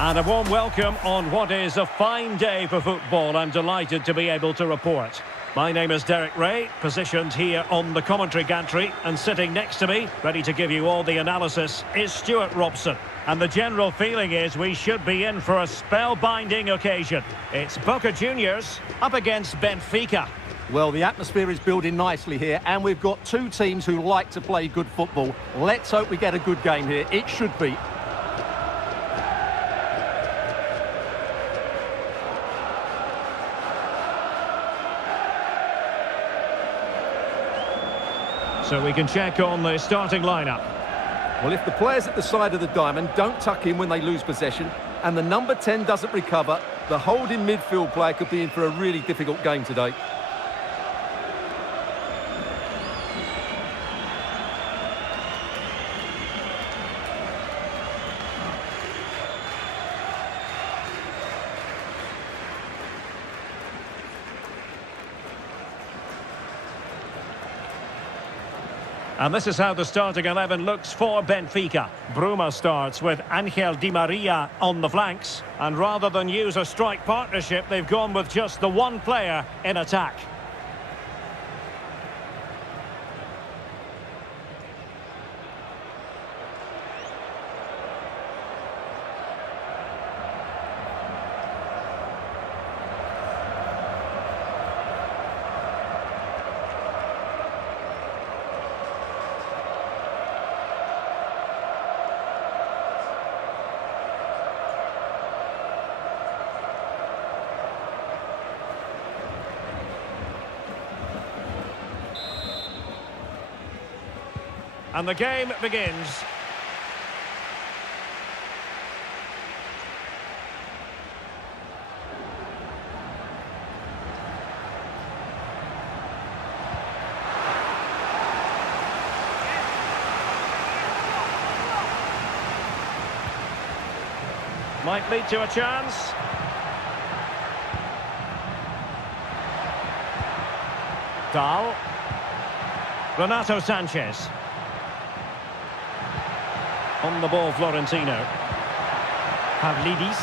And a warm welcome on what is a fine day for football. I'm delighted to be able to report. My name is Derek Ray, positioned here on the commentary gantry, and sitting next to me, ready to give you all the analysis, is Stuart Robson. And the general feeling is we should be in for a spellbinding occasion. It's Boca Juniors up against Benfica. Well, the atmosphere is building nicely here, and we've got two teams who like to play good football. Let's hope we get a good game here. It should be. So we can check on the starting lineup. Well, if the players at the side of the diamond don't tuck in when they lose possession, and the number 10 doesn't recover, the holding midfield player could be in for a really difficult game today. And this is how the starting 11 looks for Benfica. Bruma starts with Angel Di Maria on the flanks. And rather than use a strike partnership, they've gone with just the one player in attack. And the game begins. Might lead to a chance. Dahl. Renato Sanchez. On the ball, Florentino. Pavlidis.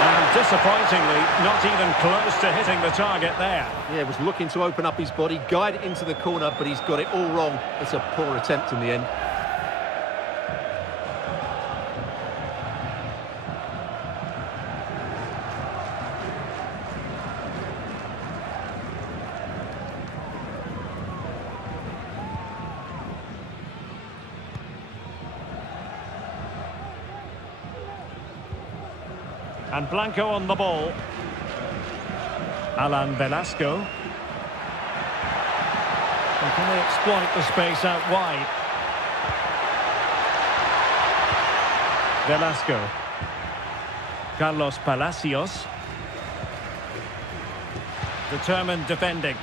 And disappointingly, not even close to hitting the target there. Yeah, was looking to open up his body, guide it into the corner, but he's got it all wrong. It's a poor attempt in the end. And Blanco on the ball. Alan Velasco. And can they exploit the space out wide? Velasco. Carlos Palacios. Determined defending.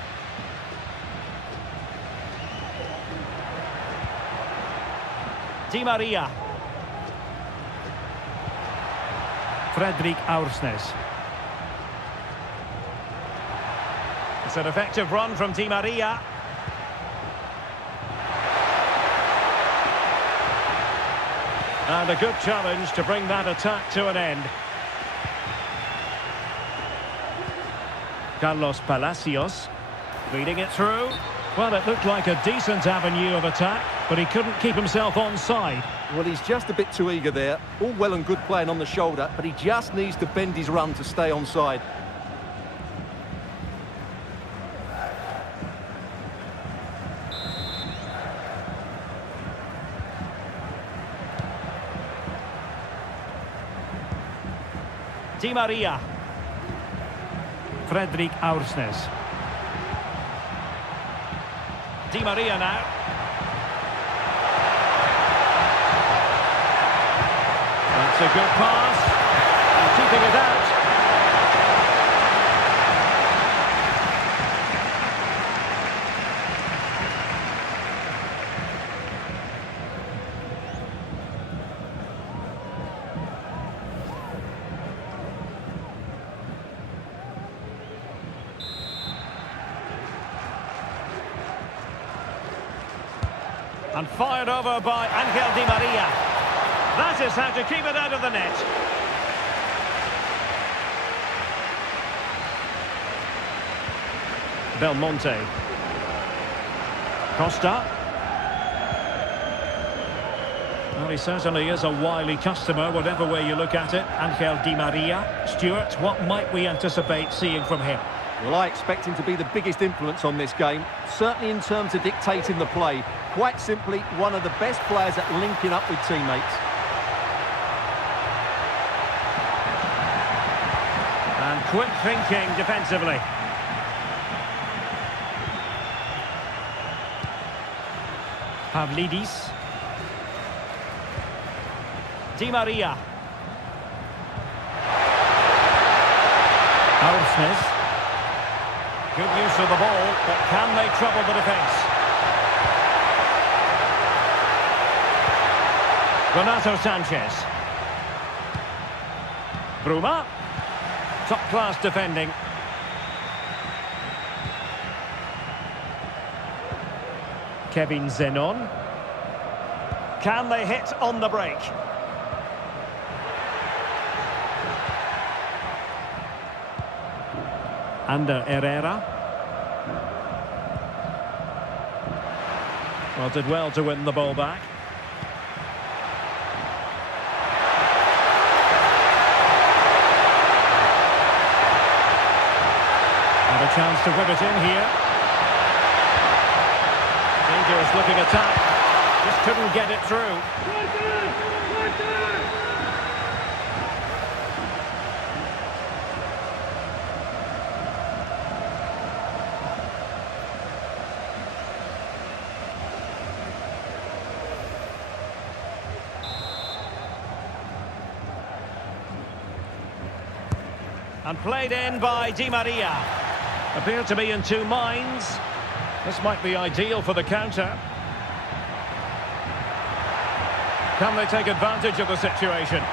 Di Maria. Fredrik Aursnes. It's an effective run from Di Maria. And a good challenge to bring that attack to an end. Carlos Palacios leading it through. Well, it looked like a decent avenue of attack, but he couldn't keep himself onside. Well, he's just a bit too eager there. All well and good playing on the shoulder, but he just needs to bend his run to stay onside. Di Maria. Fredrik Aursnes. Di Maria now. That's a good pass. And keeping it out. And fired over by Angel Di Maria. That is how to keep it out of the net. Belmonte. Costa. Well, he certainly is a wily customer, whatever way you look at it. Angel Di Maria. Stuart, what might we anticipate seeing from him? Well, I expect him to be the biggest influence on this game, certainly in terms of dictating the play. Quite simply, one of the best players at linking up with teammates. And quick thinking defensively. Pavlidis. Di Maria. Aursnes. Good use of the ball, but can they trouble the defence? Renato Sanchez. Bruma. Top-class defending. Kevin Zenon. Can they hit on the break? Ander Herrera. Well, did well to win the ball back. And a chance to whip it in here. Dangerous looking attack. Just couldn't get it through. And played in by Di Maria. Appeared to be in two minds. This might be ideal for the counter. Can they take advantage of the situation?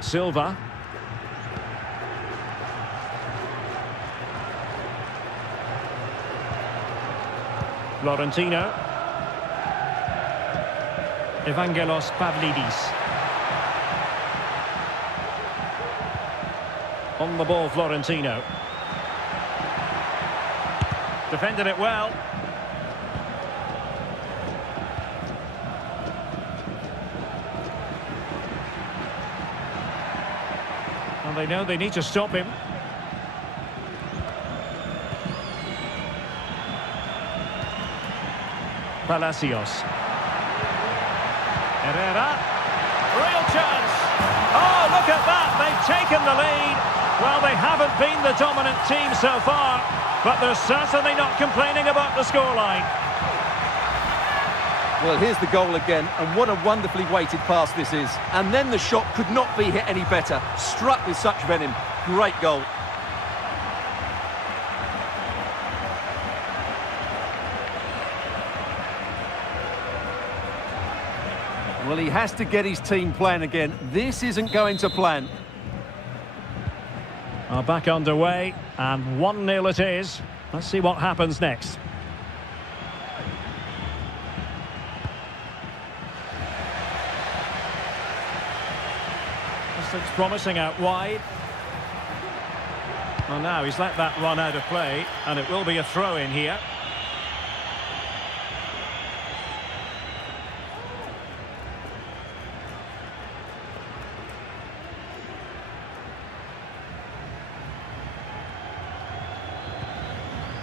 Silva. Florentino. Evangelos Pavlidis. On the ball, Florentino. Defended it well. And they know they need to stop him. Palacios. Herrera. Real chance. Oh, look at that. They've taken the lead. Well, they haven't been the dominant team so far, but they're certainly not complaining about the scoreline. Well, here's the goal again, and what a wonderfully weighted pass this is. And then the shot could not be hit any better. Struck with such venom. Great goal. Well, he has to get his team playing again. This isn't going to plan. Are back underway, and 1-0 it is. Let's see what happens next. This looks promising out wide. Well, now he's let that run out of play, and it will be a throw-in here.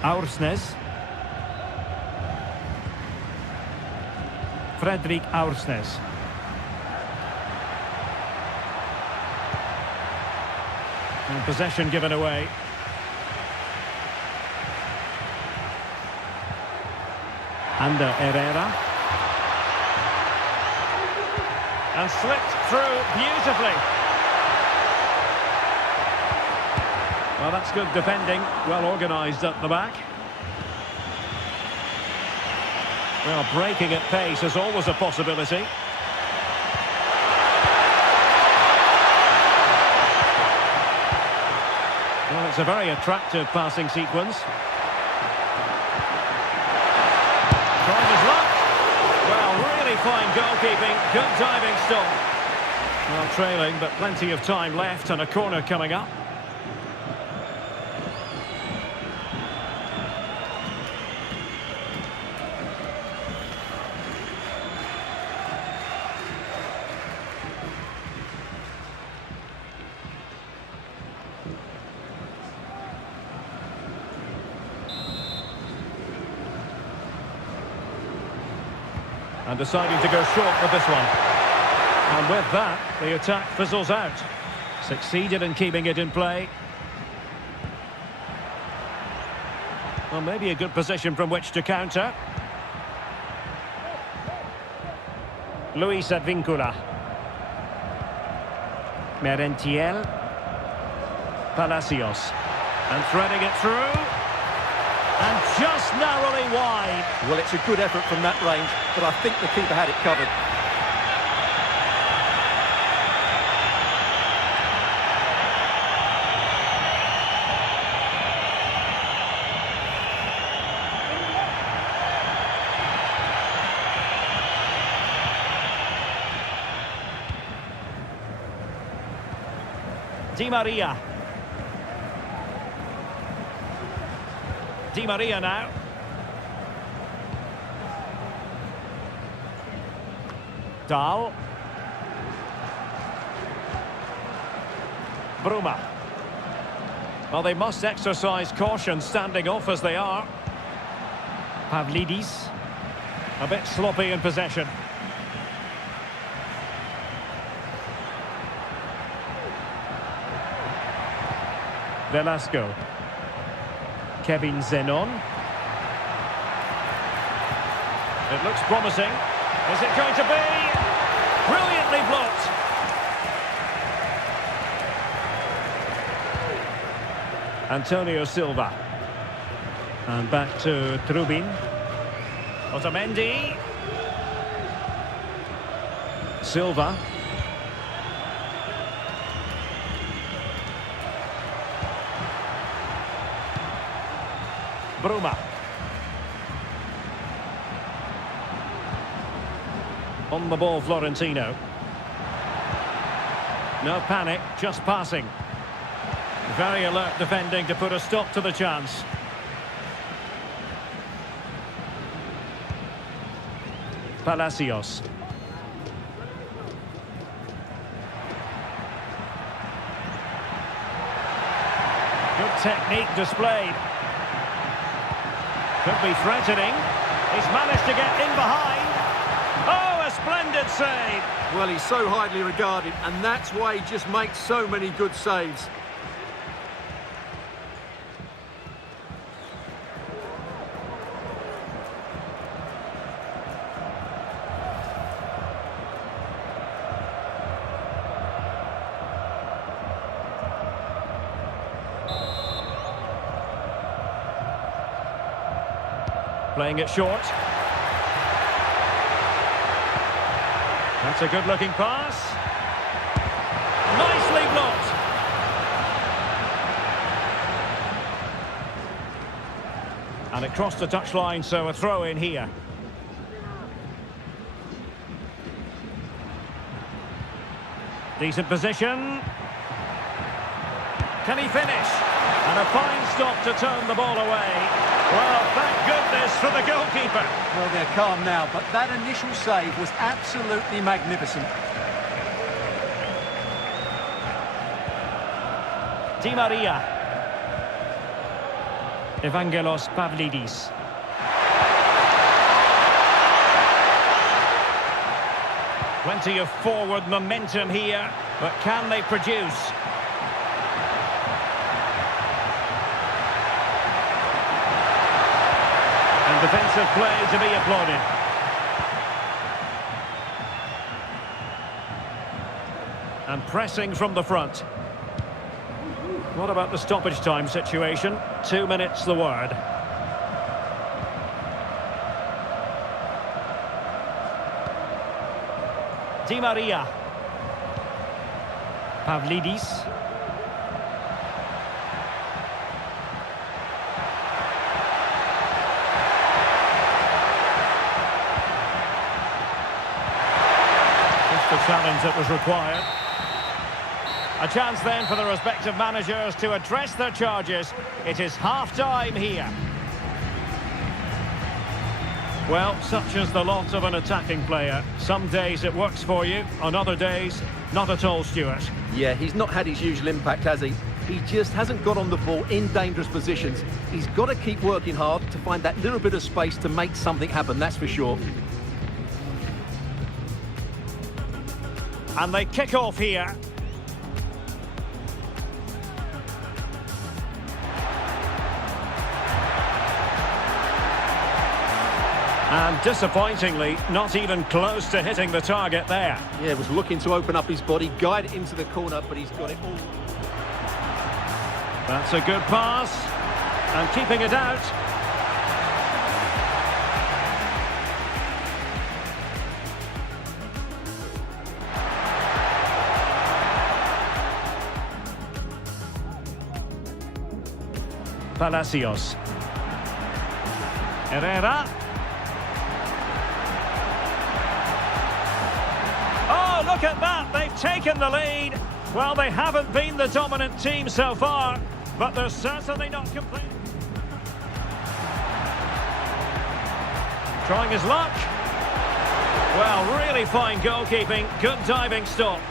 Aursnes. Fredrik Aursnes. And possession given away. Ander Herrera. And slipped through beautifully. Well, that's good defending, well organised at the back. Well, breaking at pace is always a possibility. Well, it's a very attractive passing sequence. Trying his luck. Well, really fine goalkeeping. Good diving stop. Well, trailing, but plenty of time left and a corner coming up. And deciding to go short with this one. And with that, the attack fizzles out. Succeeded in keeping it in play. Well, maybe a good position from which to counter. Luis Advíncula. Merentiel. Palacios. And threading it through. And just narrowly wide. Well, it's a good effort from that range, but I think the keeper had it covered. Di Maria. Di Maria now. Dahl. Bruma. Well, they must exercise caution standing off as they are. Pavlidis. A bit sloppy in possession. Velasco. Kevin Zenon. It looks promising. Is it going to be? Brilliantly blocked. Antonio Silva. And back to Trubin. Otamendi. Silva. Bruma. On the ball, Florentino. No panic, just passing. Very alert defending to put a stop to the chance. Palacios. Good technique displayed. Could be threatening. He's managed to get in behind. Oh, a splendid save. Well, he's so highly regarded, and that's why he just makes so many good saves. Playing it short. That's a good-looking pass. Nicely blocked. And it crossed the touchline, so a throw in here. Decent position. Can he finish? And a fine stop to turn the ball away. Well, thank goodness for the goalkeeper. Well, they're calm now, but that initial save was absolutely magnificent. Di Maria. Evangelos Pavlidis. Plenty of forward momentum here, but can they produce? And defensive play to be applauded. And pressing from the front. What about the stoppage time situation? 2 minutes the word. Di Maria. Pavlidis. challenge that was required. A chance then for the respective managers to address their charges. It is half-time here. Well, such is the lot of an attacking player. Some days it works for you, on other days, not at all, Stuart. Yeah, he's not had his usual impact, has he? He just hasn't got on the ball in dangerous positions. He's got to keep working hard to find that little bit of space to make something happen, that's for sure. And they kick off here. And disappointingly, not even close to hitting the target there. Yeah, was looking to open up his body, guide it into the corner, but he's got it all. That's a good pass. And keeping it out. Palacios. Herrera. Oh, look at that! They've taken the lead. Well, they haven't been the dominant team so far, but they're certainly not complete. Trying his luck. Well, really fine goalkeeping. Good diving stop.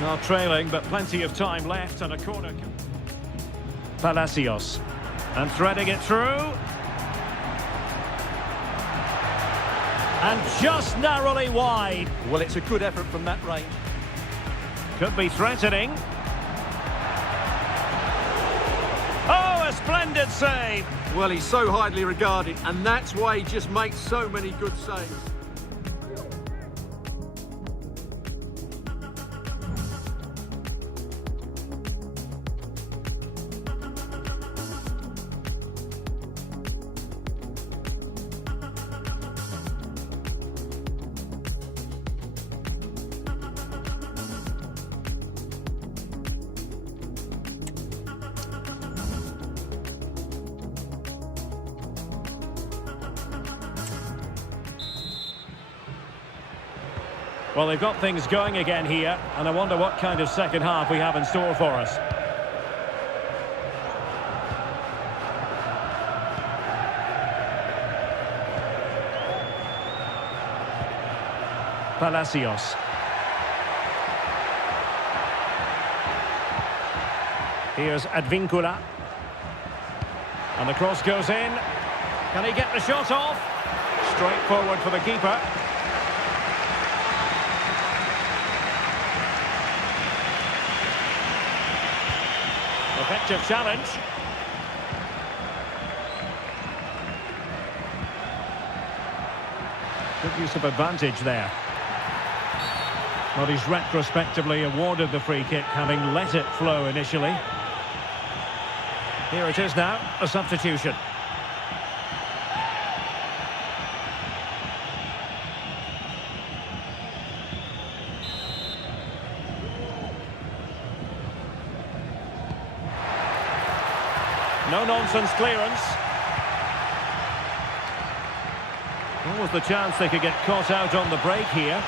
Not trailing, but plenty of time left and a corner. Palacios. And threading it through. And just narrowly wide. Well, it's a good effort from that range. Could be threatening. Oh, a splendid save. Well, he's so highly regarded, and that's why he just makes so many good saves. Well, they've got things going again here, and I wonder what kind of second half we have in store for us. Palacios. Here's Advincula. And the cross goes in. Can he get the shot off? Straight forward for the keeper. Effective challenge. Good use of advantage there. Well, he's retrospectively awarded the free kick, having let it flow initially. Here it is now, a substitution. No-nonsense clearance. What was the chance they could get caught out on the break here?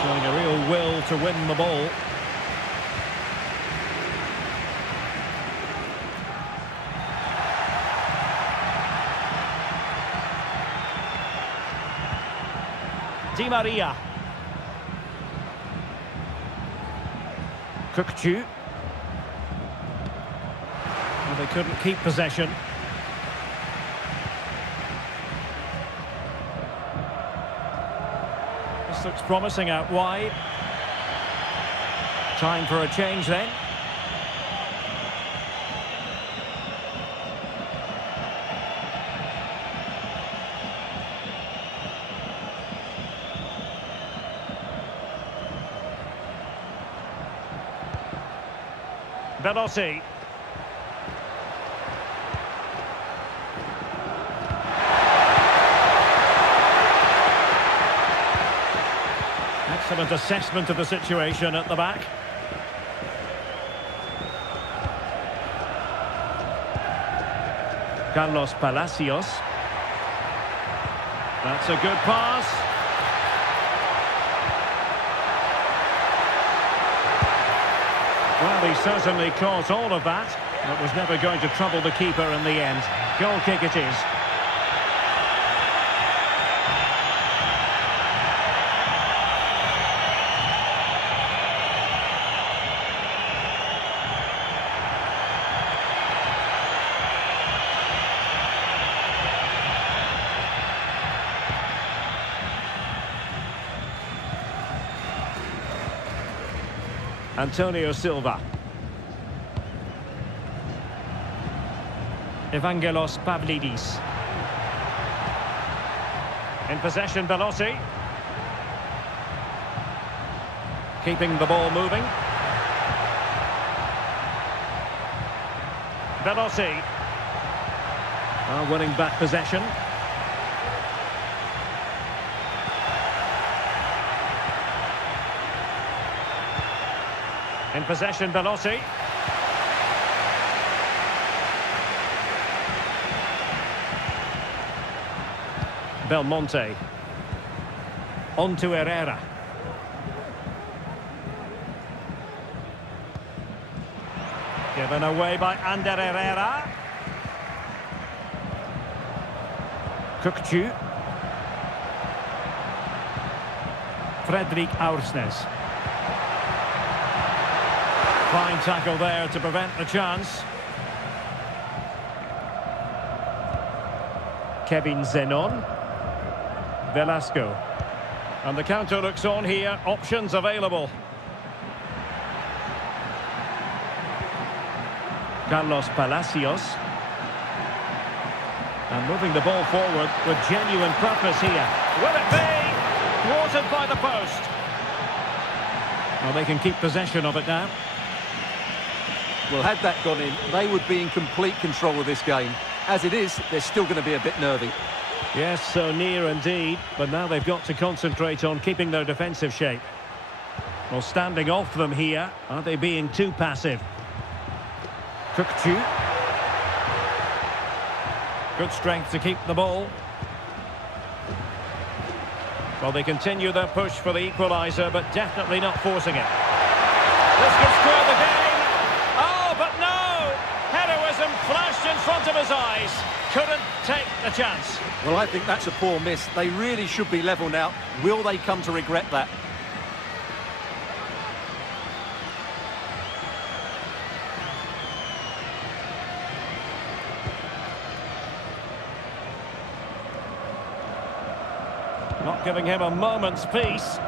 Showing a real will to win the ball. Di Maria. Kukçu. Well, they couldn't keep possession. This looks promising out wide. Time for a change then. BOC. Excellent assessment of the situation at the back. Carlos Palacios. That's a good pass. Well, he certainly caught all of that. It was never going to trouble the keeper in the end. Goal kick it is. Antonio Silva. Evangelos Pavlidis. In possession, Belotti. Keeping the ball moving. Belotti. Winning back possession. In possession, Belotti. Belmonte. On to Herrera. Given away by Ander Herrera. Kukcu. Fredrik Aursnes. Fine tackle there to prevent the chance. Kevin Zenon. Velasco. And the counter looks on here. Options available. Carlos Palacios. And moving the ball forward with genuine purpose here. Will it be? Thwarted by the post. Well, they can keep possession of it now. Well, had that gone in, they would be in complete control of this game. As it is, they're still going to be a bit nervy. Yes, so near indeed, but now they've got to concentrate on keeping their defensive shape. Well, standing off them here, are they being too passive? Kukcu. Good strength to keep the ball. Well, they continue their push for the equaliser, but definitely not forcing it. This could square the game. Oh, but no! Heroism flashed in front of his eyes. Couldn't take the chance. Well, I think that's a poor miss. They really should be level now. Will they come to regret that? Not giving him a moment's peace.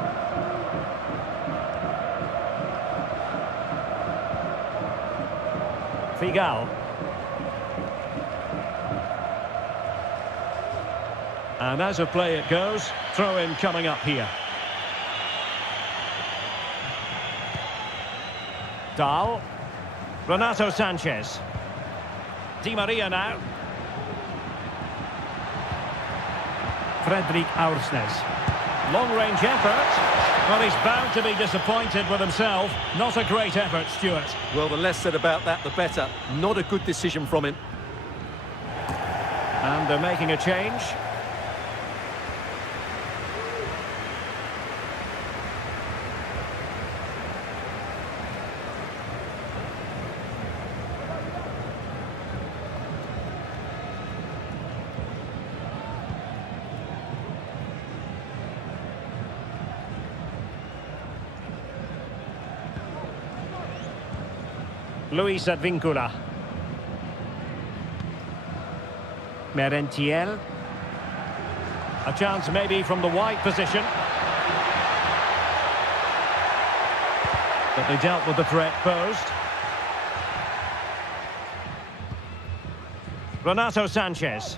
Figal. And as a play it goes, throw-in coming up here. Dahl. Renato Sanchez. Di Maria now. Fredrik Aursnes. Long-range effort. Well, he's bound to be disappointed with himself. Not a great effort, Stuart. Well, the less said about that, the better. Not a good decision from him. And they're making a change. Luis Advíncula. Merentiel. A chance maybe from the wide position. But they dealt with the threat posed. Renato Sanchez.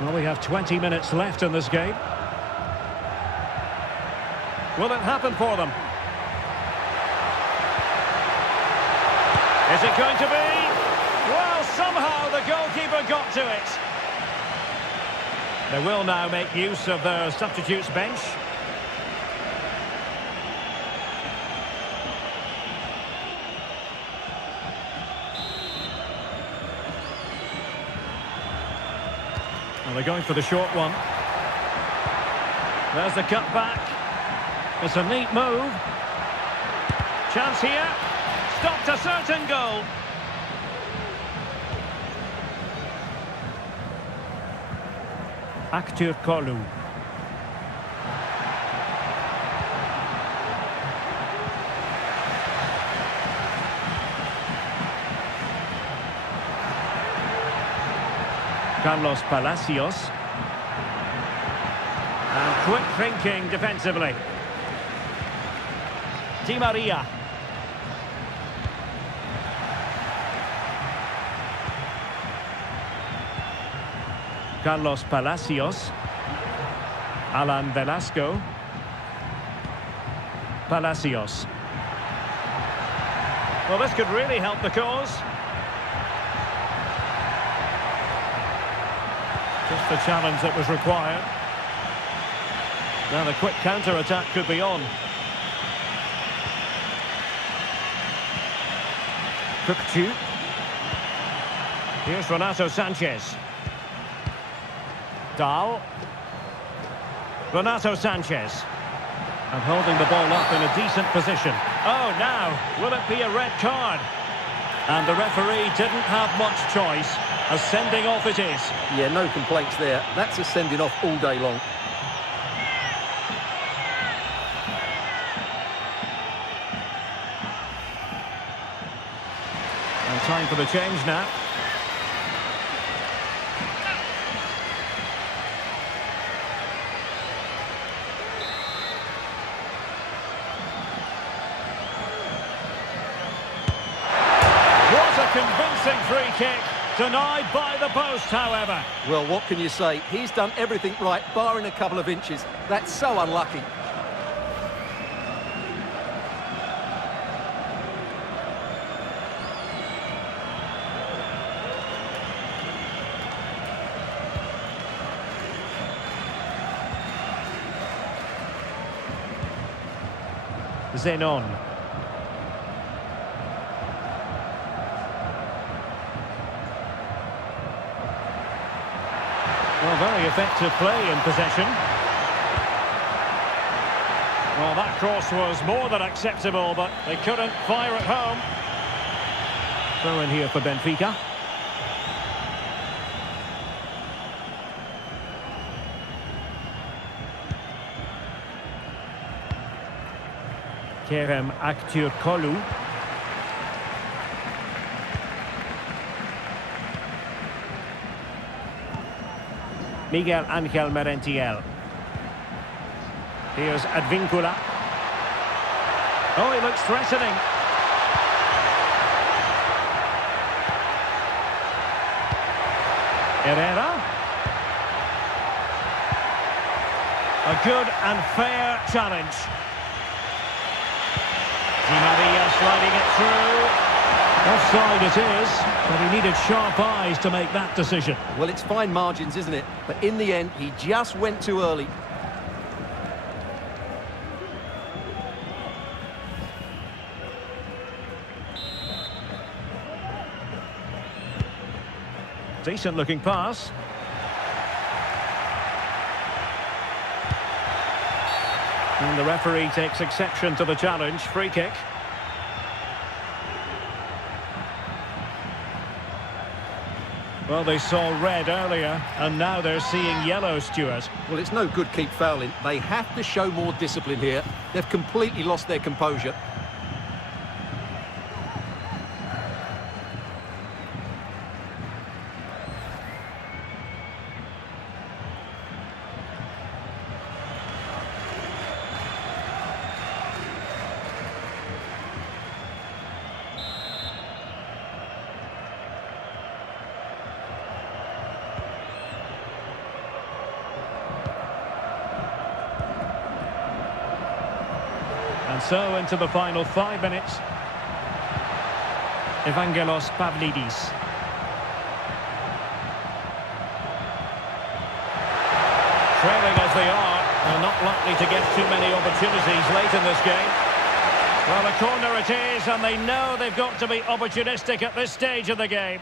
Well, we have 20 minutes left in this game. Will it happen for them? Is it going to be? Well, somehow the goalkeeper got to it. They will now make use of their substitutes bench. Well, they're going for the short one. There's the cut back. It's a neat move. Chance here. Stopped a certain goal. Aktür Kolu. Carlos Palacios. And quick thinking defensively. Di Maria. Carlos Palacios. Alan Velasco. Palacios. Well, this could really help the cause. Just the challenge that was required. Now the quick counter-attack could be on. Kukçu. Here's Renato Sanchez. Dahl. Renato Sanchez. And holding the ball up in a decent position. Oh, now, will it be a red card? And the referee didn't have much choice. A sending off it is. Yeah, no complaints there. That's a sending off all day long. And time for the change now. Convincing free kick, denied by the post, however. Well, what can you say? He's done everything right, barring a couple of inches. That's so unlucky. Zenon. Well, very effective play in possession. Well, that cross was more than acceptable, but they couldn't fire it home. Throw in here for Benfica. Kerem Aktürkoğlu. Miguel Ángel Merentiel. Here's Advíncula. Oh, he looks threatening. Herrera. A good and fair challenge. Di Maria sliding it through. Offside it is, but he needed sharp eyes to make that decision. Well, it's fine margins, isn't it? But in the end, he just went too early. Decent looking pass. And the referee takes exception to the challenge. Free kick. Well, they saw red earlier, and now they're seeing yellow, Stuart. Well, it's no good keep fouling. They have to show more discipline here. They've completely lost their composure. And so into the final 5 minutes. Evangelos Pavlidis. Trailing as they are, they're not likely to get too many opportunities late in this game. Well, a corner it is, and they know they've got to be opportunistic at this stage of the game.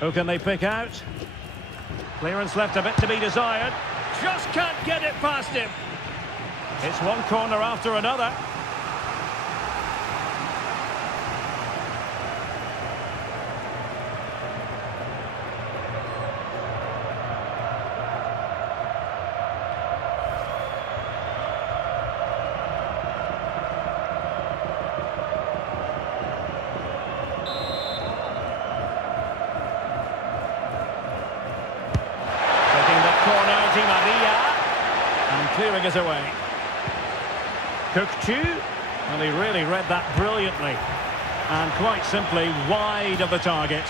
Who can they pick out? Clearance left a bit to be desired. Just can't get it past him. It's one corner after another. Clearing us away. Cook-Chu, well, he really read that brilliantly. And quite simply wide of the target.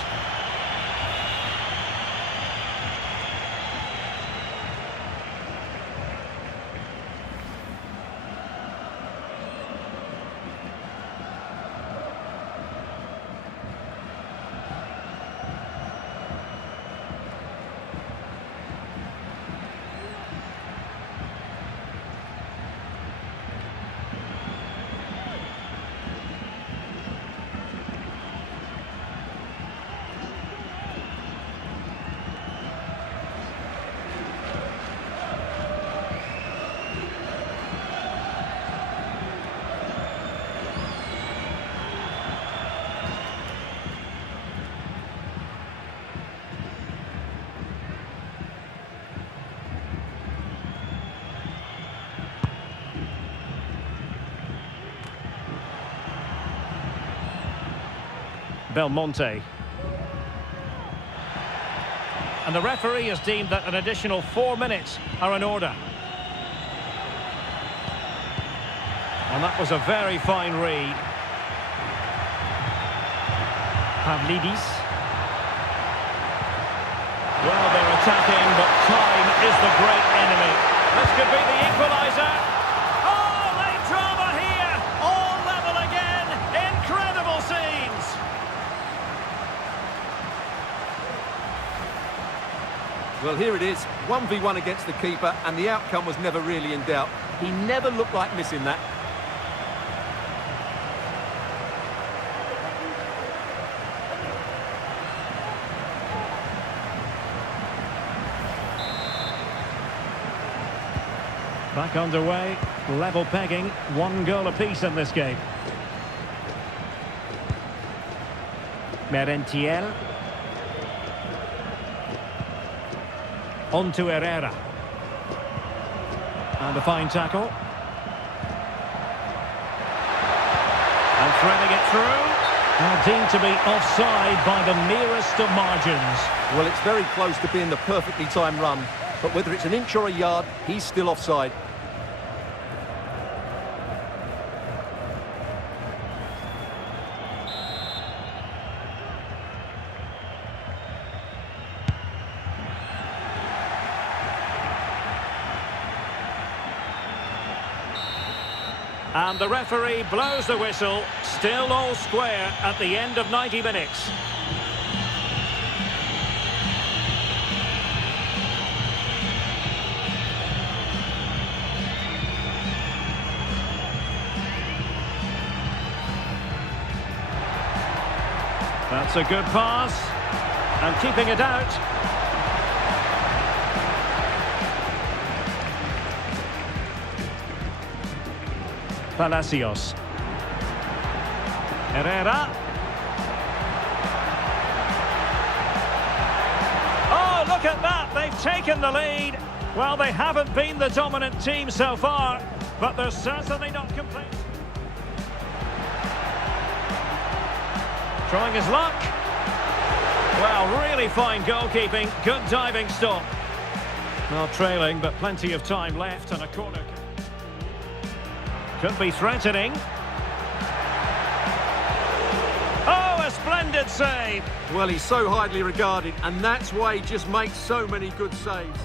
Belmonte. And the referee has deemed that an additional 4 minutes are in order. And that was a very fine read. Pavlidis. Well, they're attacking, but time is the great enemy. This could be the equaliser. Oh, late drama here. All level again. Incredible scenes. Well, here it is, 1v1 against the keeper, and the outcome was never really in doubt. He never looked like missing that. Back underway, level pegging, 1 goal apiece in this game. Merentiel. On to Herrera. And a fine tackle. And threading it through. Now deemed to be offside by the merest of margins. Well, it's very close to being the perfectly timed run, but whether it's an inch or a yard, he's still offside. And the referee blows the whistle, still all square at the end of 90 minutes. That's a good pass, and keeping it out. Palacios. Herrera. Oh, look at that! They've taken the lead. Well, they haven't been the dominant team so far, but they're certainly not complete. Trying his luck. Well, really fine goalkeeping. Good diving stop. Not trailing, but plenty of time left and a corner. Could be threatening. Oh, a splendid save. Well, he's so highly regarded, and that's why he just makes so many good saves.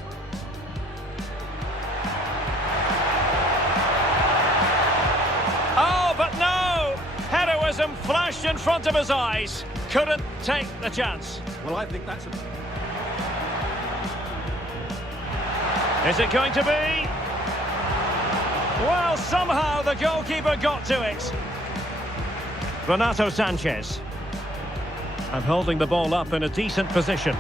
Oh, but no! Heroism flashed in front of his eyes. Couldn't take the chance. Well, I think that's Is it going to be? Well, somehow the goalkeeper got to it. Renato Sanchez. And holding the ball up in a decent position.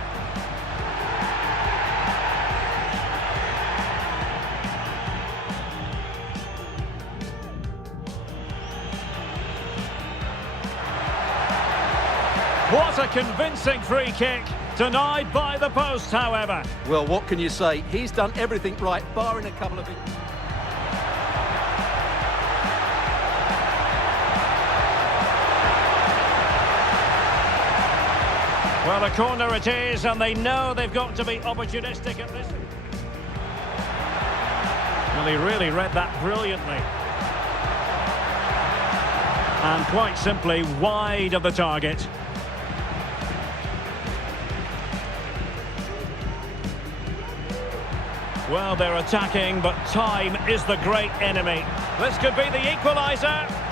What a convincing free kick. Denied by the post, however. Well, what can you say? He's done everything right, barring a couple of... Well, a corner it is, and they know they've got to be opportunistic at this. Well, he really read that brilliantly. And quite simply wide of the target. Well, they're attacking, but time is the great enemy. This could be the equaliser.